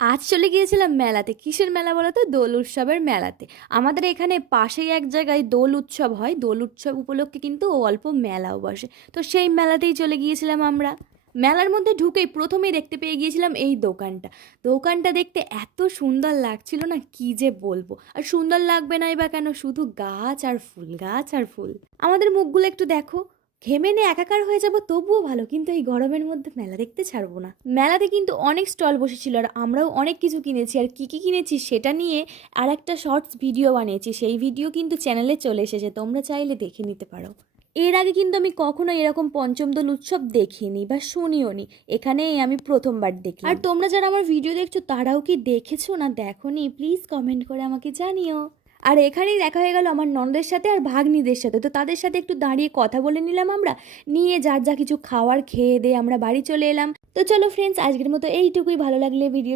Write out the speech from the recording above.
আজ চলে গিয়েছিলাম মেলাতে। কিসের মেলা বলো তো? দোল উৎসবের মেলাতে। আমাদের এখানে পাশেই এক জায়গায় দোল উৎসব হয়। দোল উৎসব উপলক্ষে কিন্তু অল্প মেলাও বসে। তো সেই মেলাতেই চলে গিয়েছিলাম আমরা। মেলার মধ্যে ঢুকেই প্রথমেই দেখতে পেয়ে গিয়েছিলাম এই দোকানটা। দোকানটা দেখতে এত সুন্দর লাগছিল না, কি যে বলবো। আর সুন্দর লাগবে নাই বা কেন, শুধু গাছ আর ফুল, গাছ আর ফুল। আমাদের মুখগুলো একটু দেখো, ঘেমে নিয়ে একাকার হয়ে যাব তবুও ভালো, কিন্তু এই গরমের মধ্যে মেলা দেখতে ছাড়বো না। মেলাতে কিন্তু অনেক স্টল বসেছিল আর আমরাও অনেক কিছু কিনেছি। আর কি কি কিনেছি সেটা নিয়ে আর একটা শর্টস ভিডিও বানিয়েছি, সেই ভিডিও কিন্তু চ্যানেলে চলে এসেছে, তোমরা চাইলে দেখে নিতে পারো। এর আগে কিন্তু আমি কখনো এরকম পঞ্চম দোল উৎসব দেখিনি বা শুনিও নি, এখানেই আমি প্রথমবার দেখলাম। আর তোমরা যারা আমার ভিডিও দেখছো তারাও কি দেখেছো না দেখোনি, প্লিজ কমেন্ট করে আমাকে জানিও। আর এখানেই দেখা হয়ে গেল আমার ননদের সাথে আর ভাগ্নিদের সাথে। তো তাদের সাথে একটু দাঁড়িয়ে কথা বলে নিলাম আমরা, নিয়ে যার যা কিছু খাওয়ার খেয়ে দিয়ে আমরা বাড়ি চলে এলাম। তো চলো ফ্রেন্ডস, আজকের মতো এইটুকুই। ভালো লাগলে ভিডিও